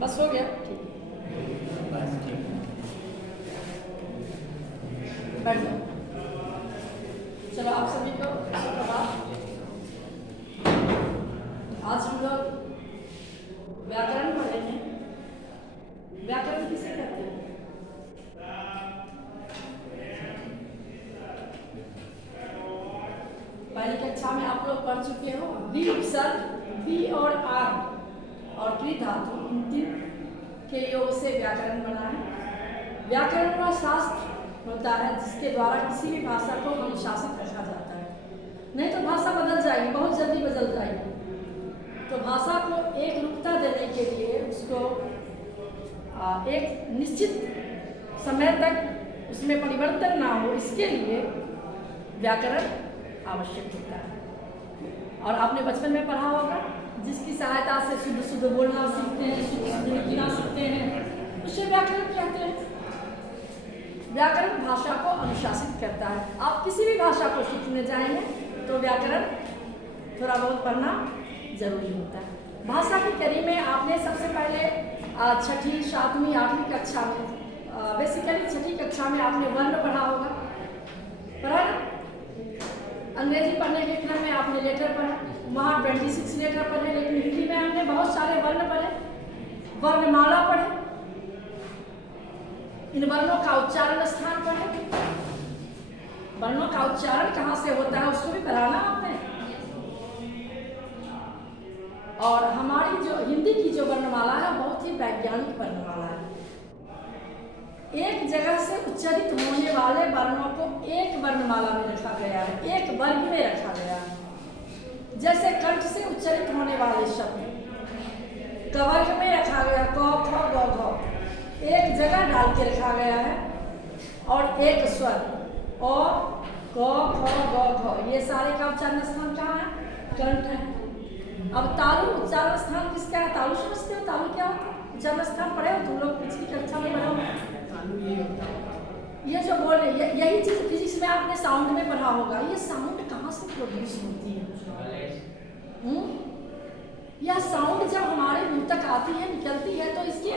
बस हो गया, ठीक है, बैठ जाओ। चलो आप सभी को सुप्रभात। आज हम लोग व्याकरण पढ़ेंगे। व्याकरण किसे कहते हैं? पहली कक्षा में आप लोग पढ़ चुके हो। वी उपसर्ग, वी और आर और क्री धातु, इन तीन के योग से व्याकरण बना है। व्याकरण वह शास्त्र होता है जिसके द्वारा किसी भी भाषा को अनुशासित रखा जाता है। नहीं तो भाषा बदल जाएगी, बहुत जल्दी बदल जाएगी। तो भाषा को एक रूपता देने के लिए उसको एक निश्चित समय तक उसमें परिवर्तन ना हो, इसके लिए व्याकरण आवश्यक होता है। और आपने बचपन में पढ़ा होगा, जिसकी सहायता से शुद्ध शुद्ध बोलना सीखते हैं, शुद्ध शुद्ध लिखना सीखते हैं, उसे व्याकरण कहते हैं। व्याकरण भाषा को अनुशासित करता है। आप किसी भी भाषा को सीखने जाएंगे तो व्याकरण थोड़ा बहुत पढ़ना जरूरी होता है। भाषा की कड़ी में आपने सबसे पहले छठी, सातवीं, आठवीं कक्षा में, बेसिकली छठी कक्षा में आपने वर्ण पढ़ा होगा, पढ़ा ना? अंग्रेजी पढ़ने के क्रम में आपने लेटर पढ़ा, वहाँ 26 लेटर पढ़े, लेकिन हिंदी में हमने बहुत सारे वर्ण पढ़े, वर्णमाला पढ़े, इन वर्णों का उच्चारण स्थान पढ़े। वर्णों का उच्चारण कहाँ से होता है उसको भी पढ़ाना आपने। और हमारी जो हिंदी की जो वर्णमाला है बहुत ही वैज्ञानिक वर्णमाला है। एक जगह से उच्चारित होने वाले वर्णों को एक वर्णमाला में रखा गया है, एक वर्ग में रखा गया है। जैसे कंठ से उच्चारित होने वाले शब्द कवर्ग में रखा गया, क, ख, ग, घ, एक जगह डाल के रखा गया है। और एक स्वर अ, क, ख, ग, घ, ये सारे का उच्चारण स्थान कहाँ है? कंठ है। अब तालु उच्चारण स्थान किसका है? तालु समझते हो? तालु क्या होता है? उच्चारण स्थान पढ़े हो तुम लोग, पिछली कक्षा में पढ़े हो। ये जो बोल रहे हैं, यही चीज फिजिक्स में आपने साउंड में पढ़ा होगा। ये साउंड कहाँ से प्रोड्यूस होती है? यह साउंड जब हमारे मुंह तक आती है, निकलती है, तो इसके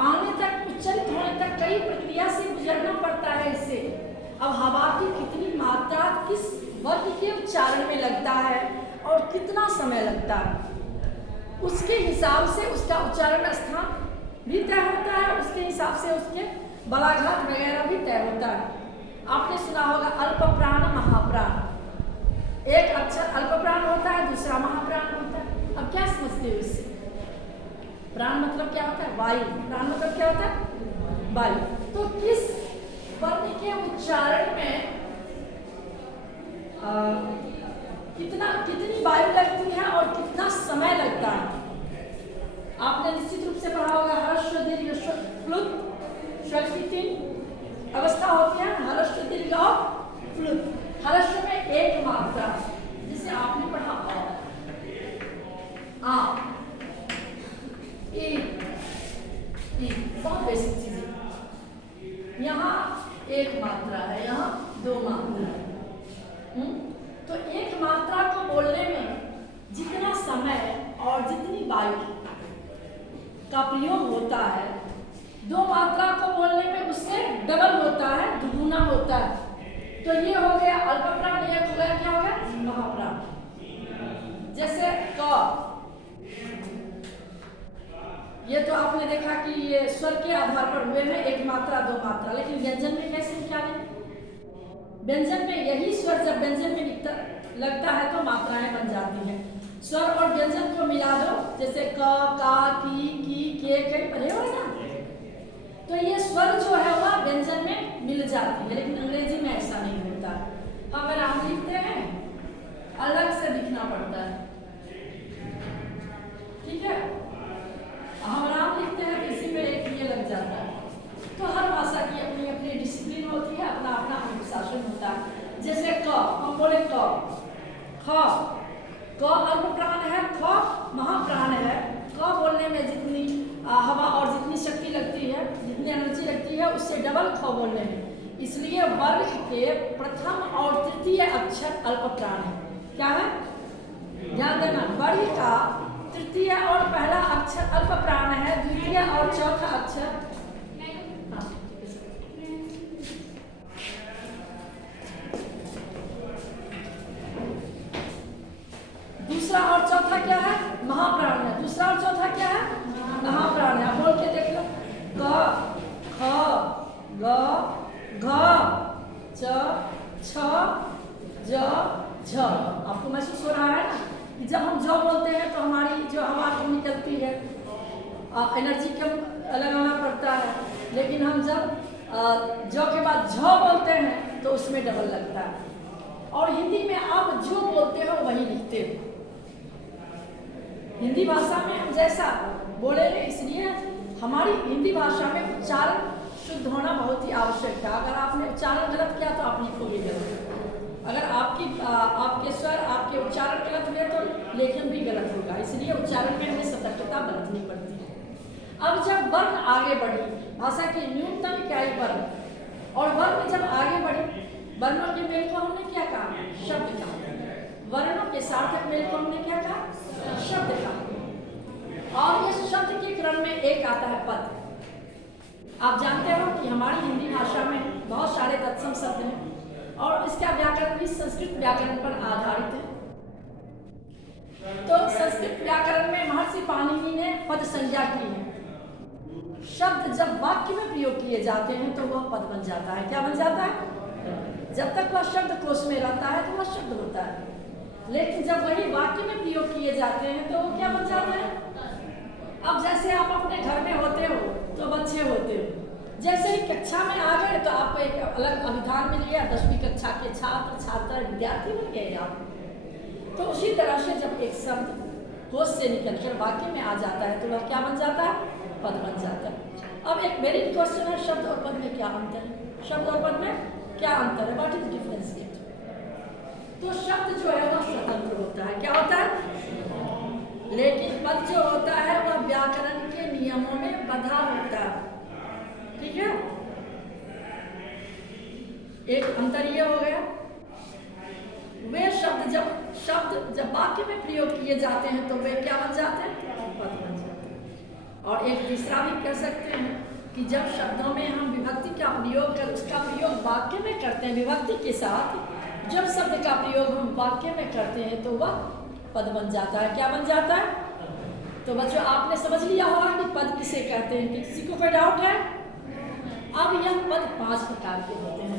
आने तक, उच्चारित होने तक कई प्रक्रिया से गुजरना पड़ता है। इससे अब हवा की कितनी मात्रा किस वर्ग के उच्चारण में लगता है और कितना समय लगता है, उसके हिसाब से उसका उच्चारण स्थान भी तय होता है। उसके हिसाब से उसके बलाघात वगैरह भी तय होता है। आपने सुना होगा अल्प प्राण महाप्राण। एक अक्षर अल्प प्राण होता है, दूसरा महाप्राण होता है। अब क्या समझते हो इससे? प्राण मतलब क्या होता है? वायु। प्राण मतलब क्या होता है? वायु। तो किस वर्ण के उच्चारण में कितनी वायु लगती है और कितना समय लगता है? आपने निश्चित रूप से पढ़ा होगा हर्ष, दीर्घ, प्लुत, स्वर की 3 अवस्था होती है, हर्ष, दीर्घ और प्लुत। हर्ष में एक मात्रा जिसे आपने पढ़ा बहुत बेसिक चीज है। यहाँ एक मात्रा है, यहाँ 2 मात्रा है। तो एक मात्रा को बोलने में जितना समय और जितनी वायु का प्रयोग होता है, 2 मात्रा को बोलने में उससे डबल होता है, दुगुना होता है। तो ये हो गया अल्पप्राण, एक हो गया क्या हो गया? महाप्राण। जैसे क, ये तो आपने देखा कि ये स्वर के आधार पर हुए हैं, एक मात्रा 2 मात्रा। लेकिन व्यंजन में कैसे निकालें? व्यंजन में यही स्वर जब व्यंजन में लगता है तो मात्राएं बन जाती हैं। स्वर और व्यंजन को मिला दो, जैसे क, का, की, के पढ़े हो ना, तो ये स्वर जो है वह व्यंजन में मिल जाती है। लेकिन अंग्रेजी में ऐसा नहीं होता। अगर हम लिखते हैं अलग से लिखना पड़ता है, ठीक है? हम राम लिखते हैं, इसी में एक ये लग जाता है। तो हर भाषा की अपनी अपनी डिसिप्लिन होती है, अपना अपना अनुशासन होता है। जैसे क, हम बोले क, ख, क अल्प प्राण है, ख महाप्राण है। क बोलने में जितनी हवा और जितनी शक्ति लगती है, जितनी एनर्जी लगती है, उससे डबल ख बोलने में। इसलिए वर्ग के प्रथम और तृतीय अक्षर अल्प प्राण है। क्या है? ध्यान देना, वर्ग का तृतीय और पहला अक्षर अल्प प्राण है, द्वितीय तृतीय और चौथा अक्षर, हाँ, दूसरा और चौथा क्या है? महाप्राण है। दूसरा और चौथा क्या है? महाप्राण है। बोल के देख लो। क, ख, ग, घ, च, छ, ज, झ। आपको महसूस हो रहा है ना कि जब हम ज बोलते हैं तो हमारी जो हवा कम निकलती है, एनर्जी कम लगाना पड़ता है, लेकिन हम जब ज के बाद झ बोलते हैं तो उसमें डबल लगता है। और हिंदी में आप जो बोलते हो वही लिखते हो। हिंदी भाषा में हम जैसा बोलेंगे, इसलिए हमारी हिंदी भाषा में उच्चारण शुद्ध होना बहुत ही आवश्यक है। अगर आपने उच्चारण गलत किया तो आप लिखोगे गलत। अगर आपके स्वर, आपके उच्चारण गलत हुए तो लेखन भी गलत होगा। इसलिए उच्चारण में हमें सतर्कता बरतनी पड़ती है। अब जब वर्ण आगे बढ़ी, भाषा की न्यूनतम इकाई वर्ण, और वर्ण जब आगे बढ़ी, वर्णों के मेल को हमने क्या कहा? शब्द कहा। वर्णों के सार्थक मेल को हमने क्या कहा? शब्द कहा। और इस शब्द के क्रम में एक आता है पद। आप जानते हो कि हमारी हिंदी भाषा में बहुत सारे तत्सम शब्द हैं और इसका व्याकरण भी संस्कृत व्याकरण पर आधारित है। तो संस्कृत व्याकरण में महर्षि पाणिनि ने पद संज्ञा की है। शब्द जब वाक्य में प्रयोग किए जाते हैं तो वह पद बन जाता है। क्या बन जाता है? जब तक वह शब्द कोश में रहता है तो वह शब्द होता है, लेकिन जब वही वाक्य में प्रयोग किए जाते हैं तो वो क्या बन जाता है? अब जैसे आप अपने घर में होते हो तो बच्चे होते हो, जैसे ही कक्षा में आ गए तो आपको एक अलग अभिधान मिल गया, 10वीं कक्षा के छात्र विद्यार्थी बन गए आप। तो उसी तरह से जब एक शब्द कोश से निकलकर वाक्य में आ जाता है तो वह क्या बन जाता है? पद बन जाता है। अब एक वेरी क्वेश्चन है, शब्द और पद में क्या अंतर है? शब्द और पद में क्या अंतर है? What is difference? तो शब्द जो है वह स्वतंत्र होता है। क्या होता है? लेकिन पद जो होता है वह व्याकरण के नियमों में बंधा होता है। ठीक है, एक अंतर ये हो गया। वे शब्द जब वाक्य में प्रयोग किए जाते हैं तो वे क्या बन जाते हैं? पद बन जाते हैं। और एक तीसरा भी कह सकते हैं कि जब शब्दों में हम विभक्ति का प्रयोग कर, उसका प्रयोग वाक्य में करते हैं विभक्ति के साथ, जब शब्द का प्रयोग हम वाक्य में करते हैं तो वह पद बन जाता है। क्या बन जाता है? तो बच्चों आपने समझ लिया होगा कि पद किसे कहते हैं। कि किसी को कोई डाउट है? अब यह पद 5 प्रकार के होते हैं।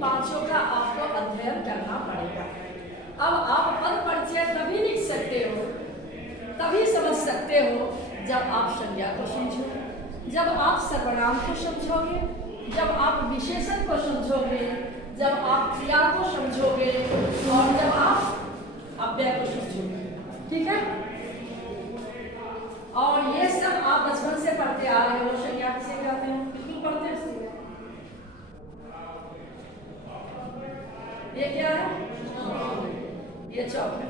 पांचों का आपको अध्ययन करना पड़ेगा। अब आप पद परिचय तभी लिख सकते हो, तभी समझ सकते हो जब आप संज्ञा को समझो, जब आप सर्वनाम को समझोगे, जब आप विशेषण को समझोगे, जब आप क्रिया को समझोगे और जब आप अव्यय को समझोगे। ठीक है? और ये सब आप बचपन से पढ़ते आ रहे हो। संज्ञा किसे कहते हैं? बिल्कुल पढ़ते हैं। ये क्या है? ये चौक है।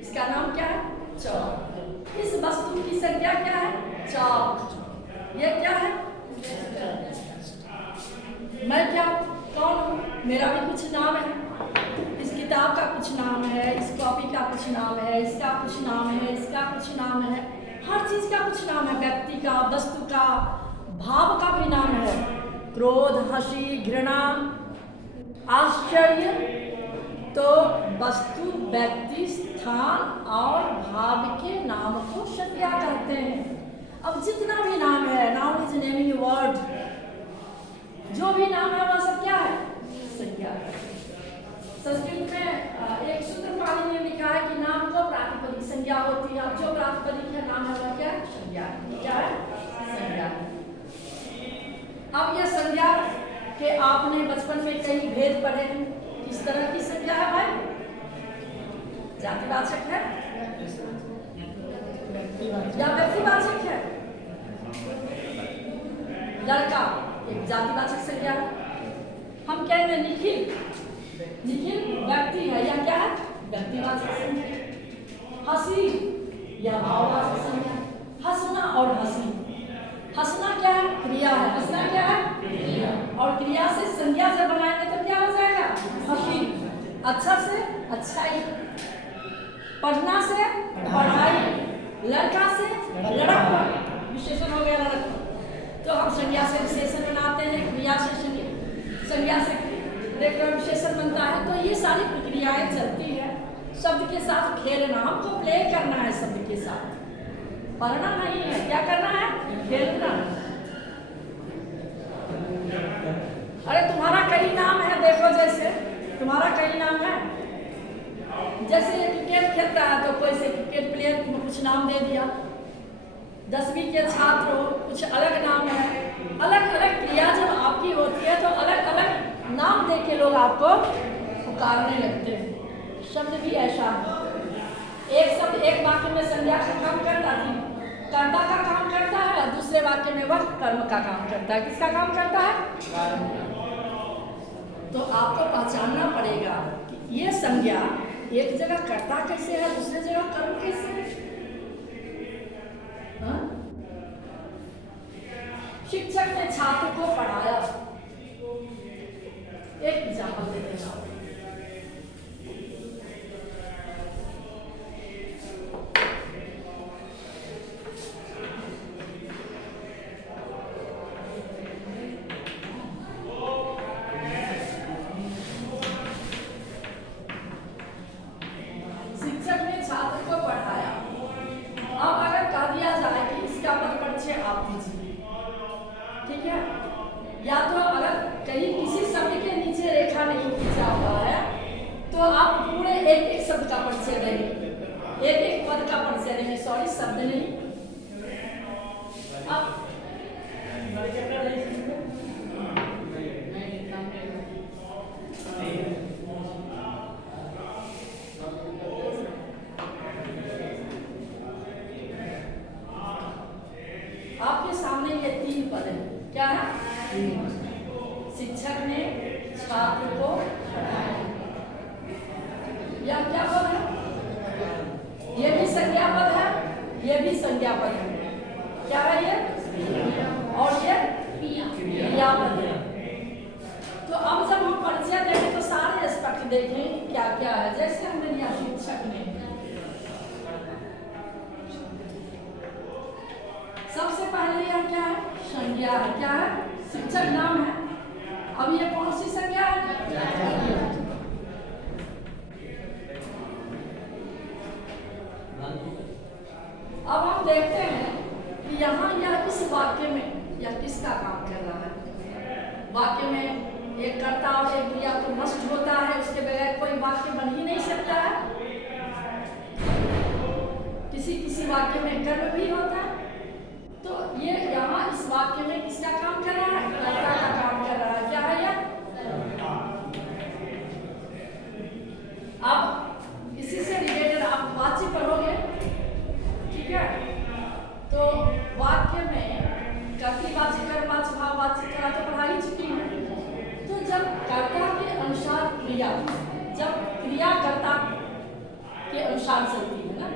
इसका नाम क्या है? चौक। इस वस्तु की संज्ञा क्या है? चौक। ये क्या है? मैं क्या कौन हूँ? मेरा भी कुछ नाम है। इस किताब का कुछ नाम है, इस कॉपी का कुछ नाम है, इसका कुछ नाम है, इसका कुछ नाम है। हर चीज का कुछ नाम है। व्यक्ति का, वस्तु का, भाव का भी नाम है। क्रोध, हंसी, घृणा, आश्चर्य। तो वस्तु, व्यक्ति, स्थान और भाव के नाम को संज्ञा कहते हैं। अब जितना भी नाम है, नाउन इज नेमिंग वर्ड, जो भी नाम है वह सब क्या है? संज्ञा। संस्कृत में एक सूत्र पाणिनि ने लिखा है कि नाम को प्रातिपदिक संज्ञा होती है। जो प्रातिपदिक है नाम है वह क्या है? संज्ञा। क्या है? संज्ञा। अब यह संज्ञा के आपने बचपन में कई भेद पढ़े हैं। किस तरह की संज्ञा है भाई? जातिवाचक है या व्यक्तिवाचक है? लड़का एक जातिवाचक संज्ञा है। हम कहेंगे निखिल, निखिल व्यक्ति है या क्या है? व्यक्तिवाचक संज्ञा। हंसी या भाववाचक संज्ञा। हंसना और हंसी, हंसना क्या है? क्रिया है। हंसना क्या है? क्रिया। और क्रिया से संज्ञा जब बनाएंगे तो क्या हो जाएगा? हंसी। अच्छा से अच्छाई, पढ़ना से पढ़ाई, लड़का से लड़कपन, विशेषण हो गया लड़कपन। तो हम संज्ञा से विशेषण बनाते हैं, क्रिया से संज्ञा से देख लो विशेषण बनता है। तो ये सारी प्रक्रियाएं चलती है। शब्द के साथ खेलना, हमको प्ले करना है शब्द के साथ, पढ़ना नहीं है। क्या करना है? खेलना। अरे तुम्हारा कई नाम है, देखो जैसे तुम्हारा कई नाम है, जैसे क्रिकेट खेलता है तो कोई से क्रिकेट प्लेयर को कुछ नाम दे दिया। 10वीं के छात्र हो, कुछ अलग नाम है। अलग अलग क्रिया जब आपकी होती है तो अलग अलग नाम दे के लोग आपको पुकारने लगते हैं। शब्द भी ऐसा है, एक शब्द एक वाक्य में संज्ञा का काम करता है, कर्ता का काम करता है, और दूसरे वाक्य में वह कर्म का काम करता है। किसका काम करता है? तो आपको पहचानना पड़ेगा कि ये संज्ञा एक जगह कर्ता कैसे है, दूसरी जगह कर्म कैसे है। शिक्षक ने छात्र को पढ़ाया। एक एग्जाम्पल देते हैं। शिक्षक ने छात्र को पढ़ाया। अब अगर कह दिया जाए कि इसका पद परिचय आप दीजिए, ठीक है? या तो अगर कहीं किसी शब्द के नीचे रेखा नहीं खींचा हुआ है तो आप पूरे एक एक शब्द का परिचय देंगे, एक एक पद का परिचय देंगे, सॉरी शब्द नहीं। अब आपके सामने ये 3 पद है। क्या है? शिक्षक ने छात्र को पढ़ाया। यह क्या पद है? ये भी संज्ञा पद है, ये भी संज्ञा पद है। क्या है ये? और ये क्रिया पद है। तो अब जब हम परिचय देंगे तो सारे एस्पेक्ट देखें क्या क्या है। जैसे हमने लिया शिक्षक ने, सबसे पहले यह क्या है? संज्ञा है। क्या है? शिक्षक नाम है। अब ये कौन सी संज्ञा है? अब हम देखते हैं कि यहाँ यह इस वाक्य में यह किसका काम कर रहा है। वाक्य में एक कर्ता और एक क्रिया तो मस्ट होता है, उसके बगैर कोई वाक्य बन ही नहीं सकता है। किसी किसी वाक्य में कर्म भी होता है। तो ये यहाँ इस वाक्य में किसका काम कर रहा है? कर्ता का काम कर रहा है। क्या है यह? अब इसी से रिलेटेड आप वाच्य पढ़ोगे, ठीक है? तो वाक्य में कर्तृवाची, कर्मवाची, भाववाची का तो पढ़ा ही चुकी है। तो जब कर्ता के अनुसार क्रिया, जब क्रिया कर्ता के अनुसार चलती है ना,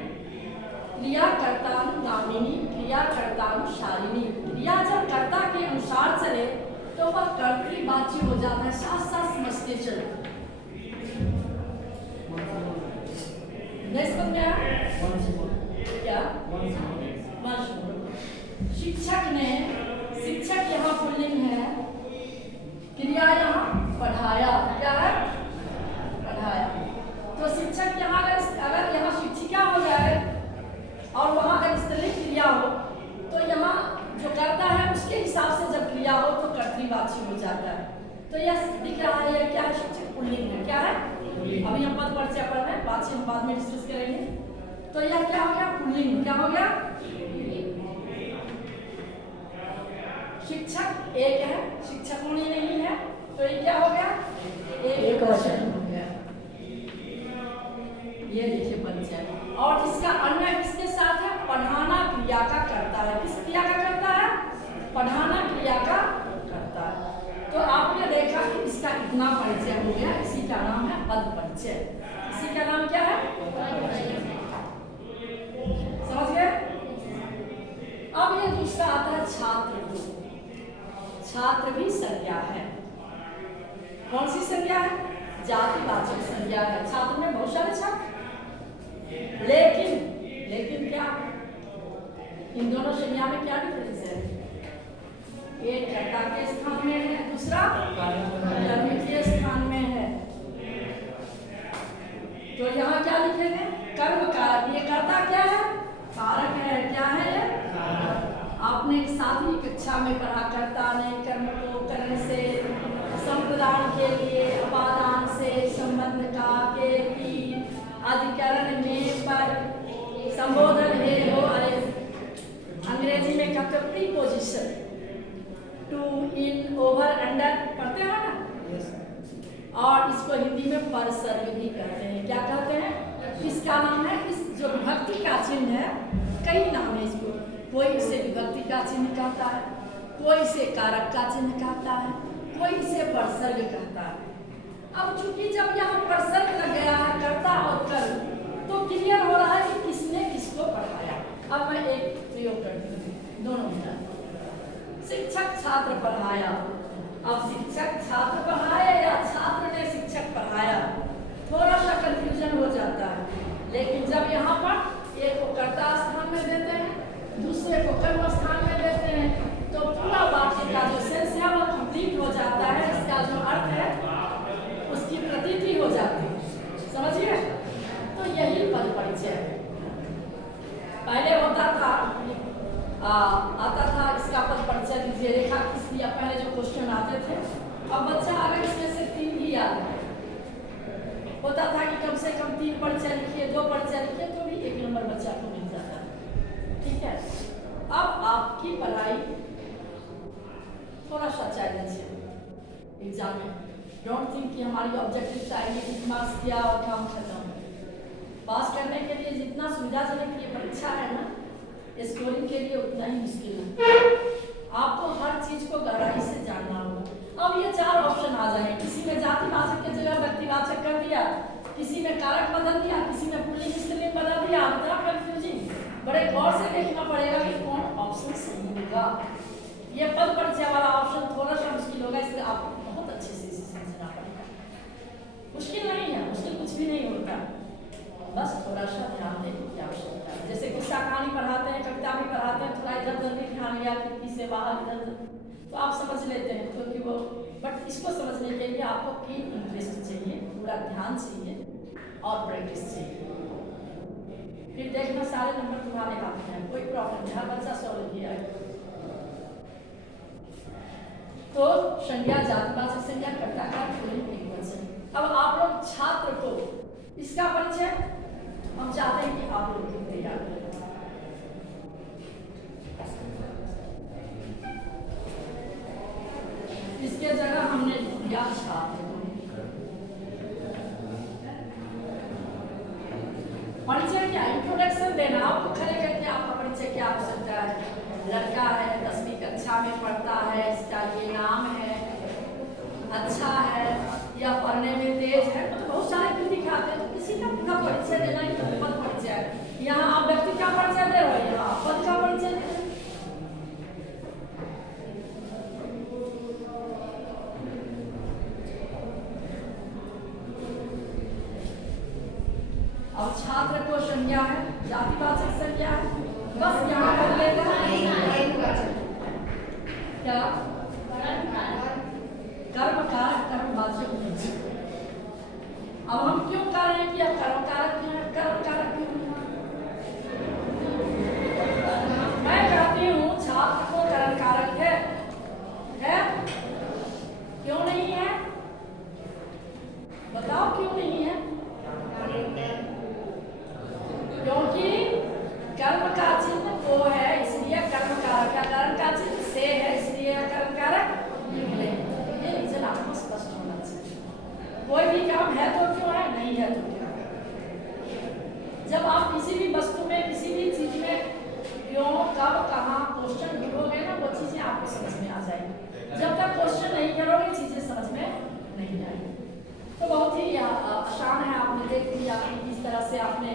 क्रिया कर्तानुगामिनी, क्रिया कर्तानुसारिणी। क्रिया जब कर्ता के अनुसार चले तो वह कर्तृवाची हो जाता है। साथ साथ समझते चलो। नेक्स्ट पद क्या है? क्या? शिक्षक ने, शिक्षक यहाँ पुल्लिंग है, क्रिया यहाँ पढ़ाया। क्या है? पढ़ाया। तो शिक्षक यहाँ अगर यहाँ शिक्षिका हो जाए और वहाँ अगर स्त्रीलिंग क्रिया हो तो यहाँ जो करता है उसके हिसाब से जब क्रिया हो तो कर्तृवाची हो जाता है। तो यह दिख रहा है ये क्या है? शिक्षक पुल्लिंग है। क्या है? अभी हम पद परिचय पढ़ रहे हैं, वाच्य हम बाद में डिस्कस करेंगे। तो यह क्या हो गया? पुल्लिंग। क्या हो गया? शिक्षक एक है, शिक्षकों नहीं है, तो ये क्या हो गया? एक वचन। इसका इतना परिचय हो गया, इसी का नाम है पद परिचय। इसी का नाम क्या है? समझ गए? अब ये दूसरा आता है छात्र। छात्र भी संज्ञा है। कौन सी संज्ञा है? जातिवाचक संज्ञा है। छात्र में बहुत सारे छात्र, लेकिन क्या इन दोनों संज्ञा में क्या डिफरेंस है? एक कर्ता के स्थान में है, दूसरा कर्म के स्थान में है। तो यहाँ क्या लिखेंगे? कर्म कारक। ये कर्ता क्या है? कारक है। क्या है ये? आपने सातवीं कक्षा में पढ़ा, कर्ता ने कर्म को करने से, संप्रदान के लिए, उपादान से, संबंध का, के तीन अधिकरण में पर संबोधन है हो। अरे अंग्रेजी में कहते हैं preposition, to, in, over, under पढ़ते हैं ना। और इसको हिंदी में परसर्ग भी कहते हैं। क्या कहते हैं? इसका नाम है, इस जो विभक्ति का चिन्ह है, कई नाम है इसको। कोई इसे विभक्ति का चिन्ह कहता है, कोई इसे कारक का चिन्ह कहता है, कोई इसे परसर्ग कहता है। अब चूंकि जब यहाँ परसर्ग लग गया है कर्ता और कर्म, तो क्लियर हो रहा है कि किसने किसको पढ़ाया। अब मैं एक प्रयोग करती हूँ, दोनों मिनट। शिक्षक छात्र पढ़ाया। अब शिक्षक छात्र पढ़ाए या छात्र ने शिक्षक पढ़ाया, थोड़ा सा कंफ्यूजन हो जाता है। लेकिन जब यहाँ पर एक को कर्ता स्थान में देते हैं, दूसरे को कर्म स्थान में देते हैं, तो पूरा वाक्य का जो सेंस है वो कंप्लीट हो जाता है। इसका जो अर्थ है उसकी प्रतीति हो जाती है। समझिए? तो यही पद परिचय पहले होता था। आता था इसका पद परिचय दीजिए, रेखा खींच लिया, पहले जो क्वेश्चन आते थे। अब बच्चा अगर इसमें से 3 ही याद है, होता था कि कम से कम 3 परिचय लिखिए, 2 परिचय लिखिए, तो भी 1 नंबर बच्चा को मिल जाता है। ठीक है? अब आपकी पढ़ाई थोड़ा सा चैलेंज है एग्जाम में। डोंट थिंक कि हमारी ऑब्जेक्टिव चाहिए कि मार्क्स किया और काम खत्म। पास करने के लिए जितना सुविधाजनक ये परीक्षा है ना, स्कोरिंग के लिए उतना ही मुश्किल है। आपको हर चीज को गहराई से जानना होगा। अब ये 4 ऑप्शन आ जाए, किसी में जातिवाचक की जगह व्यक्तिवाचक कर दिया, किसी में कारक बदल दिया, किसी में पुल्लिंग स्त्रीलिंग बदल दिया। इतना कंफ्यूजिंग, बड़े गौर से देखना पड़ेगा कि कौन ऑप्शन सही होगा। ये पद परिचय वाला ऑप्शन थोड़ा सा मुश्किल होगा, इसलिए आपको बहुत अच्छे से इसे समझना पड़ेगा। मुश्किल नहीं है, मुश्किल कुछ भी नहीं होता, बस थोड़ा सा ध्यान देने की आवश्यकता है। जैसे किस्सा कहानी पढ़ाते हैं, कविता भी पढ़ाते हैं, थोड़ा इधर उधर भी ध्यान लिया, खिड़की से बाहर इधर, तो आप समझ लेते हैं क्योंकि वो, बट इसको समझने के लिए आपको कीन इंटरेस्ट चाहिए, पूरा ध्यान चाहिए और प्रैक्टिस चाहिए। फिर देखना सारे नंबर तुम्हारे हाथ में है, कोई प्रॉब्लम नहीं, हर बच्चा सॉल्व किया है। तो संज्ञा जातिवाचक संज्ञा कर्ता का परिचय। अब आप लोग छात्र को इसका परिचय हम चाहते हैं कि आप लोग तैयार करें। इसके जगह हमने दिया छात्र परिचय क्या, इंट्रोडक्शन देना। आपको खड़े करके आपका परिचय क्या हो सकता है? लड़का है, 10वीं कक्षा में पढ़ता है, इसका ये नाम है, अच्छा है या पढ़ने में तेज है, तो बहुत सारे क्यों दिखाते हैं। तो किसी का पूरा परिचय देना ही तो पद परिचय है। यहाँ आप व्यक्ति का परिचय दे रहे हो, यहाँ पद का परिचय दे रहे हो। अब छात्र को संज्ञा है, जातिवाचक संज्ञा है, बस यहाँ पर लेगा क्या कर्मकारक कर्मवाचक। अब हम क्यों कह रहे हैं कि अब कर्मकारक क्यों है, कर्मकारक क्यों है? मैं कहती हूँ छात्र को कर्मकारक है क्यों नहीं है? बताओ क्यों नहीं है? क्योंकि कर्म का चिन्ह को है, इसलिए कर्म कारक का, कर्म का चिन्ह से है, इसलिए कर्म कारक निकले। ये रीजन आपको स्पष्ट होना चाहिए। कोई भी काम है तो क्यों है, नहीं है तो क्यों। जब आप किसी भी वस्तु में, किसी भी चीज में क्यों, कब, कहाँ क्वेश्चन ढूंढोगे ना, वो चीजें आपको समझ में आ जाएंगी। जब तक क्वेश्चन नहीं करोगे चीजें समझ में तो बहुत ही आसान है, आपने देख लिया किस तरह से आपने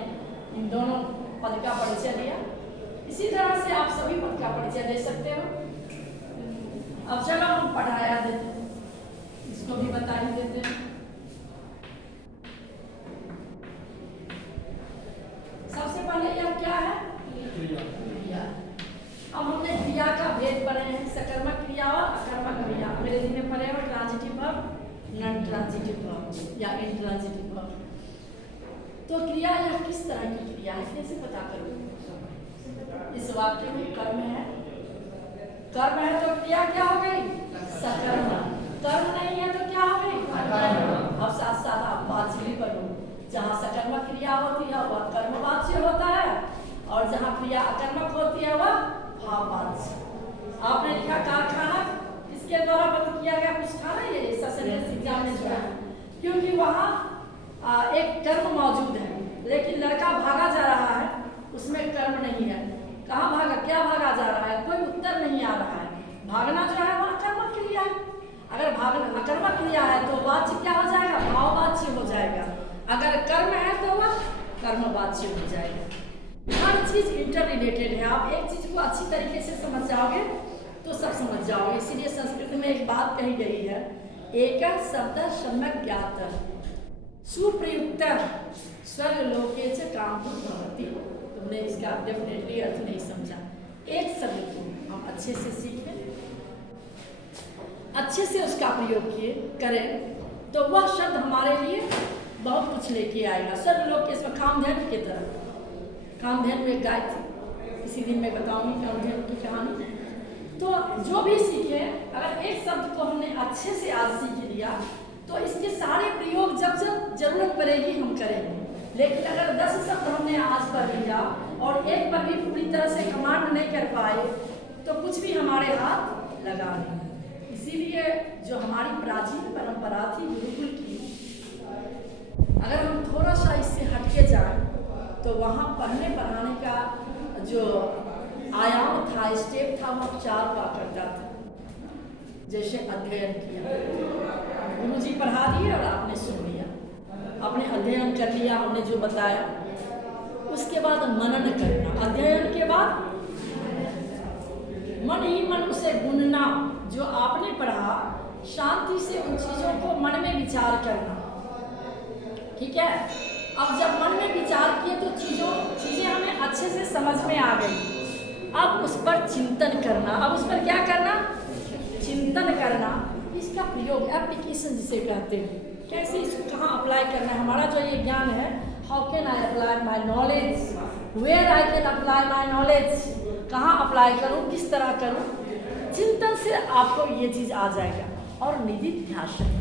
इन दोनों पद का परिचय दिया। इसी तरह से आप सभी पद का परिचय दे सकते हो। अब चलो हम पढ़ाया देते हैं, इसको भी बता ही देते हैं। सबसे पहले यह क्या है? क्रिया। अब हमने क्रिया का भेद पढ़े हैं, सकर्मक क्रिया और अकर्मक क्रिया। अंग्रेजी में पढ़े हो transitive verb, non transitive verb या इनट्रांजिटिव वर्ब। तो क्रिया यह किस तरह की क्रिया है, कैसे पता करोगे? इस वाक्य में कर्म है, कर्म है तो क्रिया क्या हो गई? सकर्म। कर्म नहीं है तो क्या हो गई? अकर्म। अब साथ साथ आप वाच्य भी पढ़ो, जहाँ सकर्मक क्रिया होती है वह कर्मवाच्य होता है, और जहाँ क्रिया अकर्मक होती है वह भाववाच्य। आपने लिखा कारखाना, इसके द्वारा बंद किया गया कुछ था ना ये सेंटेंस एग्जाम में जो है, क्योंकि वहाँ एक कर्म मौजूद है, लेकिन लड़का भागा जा रहा है, उसमें कर्म नहीं है। कहाँ भागा, क्या भागा जा रहा है, कोई उत्तर नहीं आ रहा है। भागना जो है वह अकर्मक क्रिया है। अगर भागना अकर्मक क्रिया है तो वाच्य क्या हो जाएगा? भाववाच्य हो जाएगा। अगर कर्म है तो वह कर्मवाच्य हो जाएगा। हर चीज इंटर रिलेटेड है। आप एक चीज को अच्छी तरीके से समझ जाओगे तो सब समझ जाओगे। इसीलिए संस्कृत में एक बात कही गई है, एक शब्द सम्यक ज्ञात सुप्रयुक्त स्वर्गलोके च कामधु भवति। तुमने इसका डेफिनेटली अर्थ नहीं समझा। एक शब्द को हम अच्छे से सीखें, अच्छे से उसका प्रयोग किए करें, तो वह शब्द हमारे लिए बहुत कुछ लेके आएगा। स्वर्गलोक के इसमें कामधेनु की तरह, कामधेनु एक गाय थी, इसी दिन मैं बताऊंगी कामधेनु की कहानी। तो जो भी सीखे, अगर एक शब्द को हमने अच्छे से आज सीख लिया तो इसके सारे प्रयोग जब जब जरूरत पड़ेगी हम करेंगे। लेकिन अगर 10 शब्द हमने आज पढ़ लिया और एक पर भी पूरी तरह से कमांड नहीं कर पाए तो कुछ भी हमारे हाथ लगा नहीं। इसीलिए जो हमारी प्राचीन परंपरा थी गुरुकुल की, अगर हम थोड़ा सा इससे हटके जाएं तो वहाँ पढ़ने पढ़ाने का जो आयाम था, स्टेप था, वह 4 हुआ करता था। जैसे अध्ययन किया, गुरुजी पढ़ा दिए और आपने सुन लिया, आपने अध्ययन कर लिया, हमने जो बताया, उसके बाद मनन करना। अध्ययन के बाद मन ही मन उसे गुनना, जो आपने पढ़ा शांति से उन चीजों को मन में विचार करना। ठीक है, अब जब मन में विचार किए तो चीजें हमें अच्छे से समझ में आ गई। अब उस पर चिंतन करना। अब उस पर क्या करना? चिंतन करना। इसका प्रयोग एप्लीकेशन जिसे कहते हैं, कैसे इसको कहाँ अप्लाई करना है। हमारा जो ये ज्ञान है, how can I apply my knowledge, where I can apply my knowledge, कहाँ अप्लाई करूँ, किस तरह करूँ, चिंतन से आपको ये चीज़ आ जाएगा। और निधिध्यासन,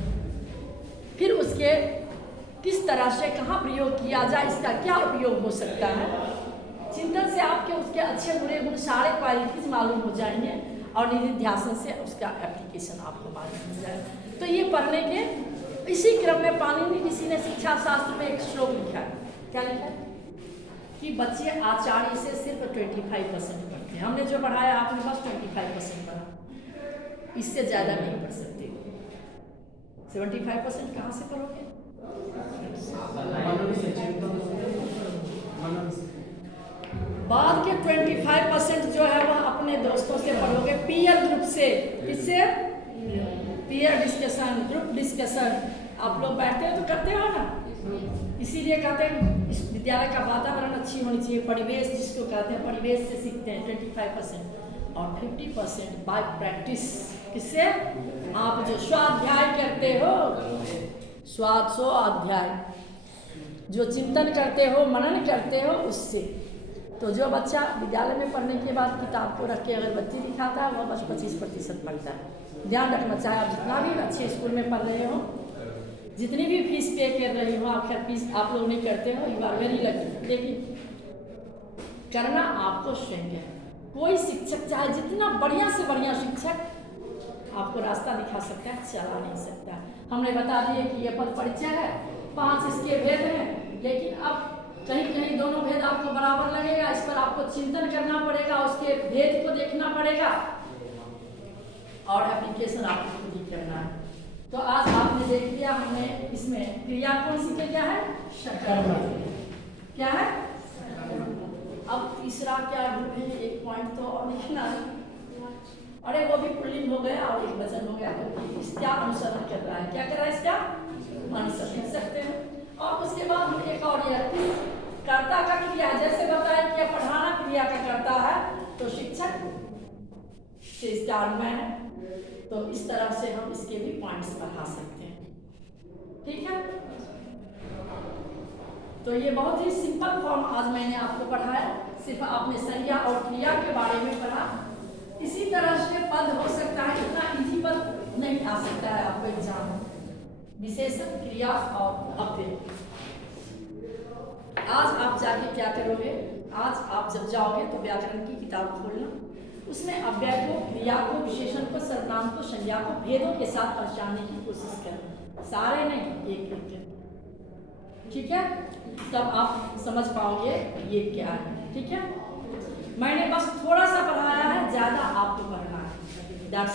फिर उसके किस तरह से कहाँ प्रयोग किया जाए, इसका क्या उपयोग हो सकता है, चिंतन से आपके उसके अच्छे बुरे गुण सारे क्वालिटीज मालूम हो जाएंगे और निधिध्यासन से उसका एप्लीकेशन आपको मालूम हो जाएगा। तो ये पढ़ने के इसी क्रम में पाणिनि ऋषि ने शिक्षा शास्त्र में एक श्लोक लिखा है। क्या लिखा है? कि बच्चे आचार्य से सिर्फ 25% पढ़ते हैं। हमने जो पढ़ाया आपने बस 25% पढ़ा, इससे ज़्यादा नहीं पढ़ सकते। 75% कहाँ से पढ़ोगे? बाद के 25% जो है वह अपने दोस्तों से पढ़ोगे, पीयर ग्रुप से। इससे पीयर डिस्कशन, ग्रुप डिस्कशन आप लोग बैठते हो तो करते हो ना। इसीलिए कहते हैं इस विद्यालय का वातावरण अच्छी होनी चाहिए, परिवेश जिसको कहते हैं, परिवेश से सीखते हैं 25%। और 50% बाय प्रैक्टिस। किससे? आप जो स्वाध्याय करते हो, स्वाध्याय जो चिंतन करते हो, मनन करते हो, उससे। तो जो बच्चा विद्यालय में पढ़ने के बाद किताब को रख के अगरबत्ती दिखाता है वह बस 25% पढ़ता है। ध्यान रखना, चाहे आप जितना भी अच्छे स्कूल में पढ़ रहे हो, जितनी भी फीस पे कर रही हो, आखिर फीस आप लोग नहीं करते हो, यू आर वेरी लकी, लेकिन करना आपको स्वयं है। कोई शिक्षक चाहे जितना बढ़िया से बढ़िया शिक्षक आपको रास्ता दिखा सकता है, चला नहीं सकता। हमने बता दिए कि ये पद परिचय है, 5 इसके भेद हैं, लेकिन अब कहीं कहीं दोनों भेद आपको बराबर लगेगा। इस पर आपको चिंतन करना पड़ेगा, उसके भेद को देखना पड़ेगा और एप्लीकेशन आपको खुद ही करना है। तो आज आपने देख लिया दिया हमने, इसमें क्रिया कौन सी के क्या है? सकर्मक। क्या है? अब तीसरा क्या ढूंढे? एक पॉइंट तो और लिखना है। अरे वो भी पुल्लिंग हो गया और एक वचन हो गया, तो इसका अनुसरण कर रहा है। क्या कर रहा है? इसका अनुसरण लिख सकते हैं। और उसके बाद हम एक और कर्ता का क्रिया, जैसे बताया कि पढ़ाना क्रिया का करता है तो शिक्षक से इसका अन्वय है, तो इस तरह से हम इसके भी पॉइंट्स बढ़ा सकते हैं। ठीक है, तो ये बहुत ही सिंपल फॉर्म आज मैंने आपको पढ़ाया। सिर्फ आपने संज्ञा और क्रिया के बारे में पढ़ा। इसी तरह से पद हो सकता है, इतना इजी पद नहीं आ सकता है आपको एग्जाम में, विशेषण, क्रिया और अव्यय। आज आप जाके क्या करोगे? आज आप जब जाओगे तो व्याकरण की किताब खोलना, उसमें अव्यय को, क्रिया को, विशेषण को, सर्वनाम को, संज्ञा को भेदों के साथ पहचानने की कोशिश करना, सारे नहीं, एक एक। ठीक है, तब आप समझ पाओगे ये क्या है। ठीक है, मैंने बस थोड़ा सा पढ़ाया है, ज्यादा आपको पढ़ना है। दैट्स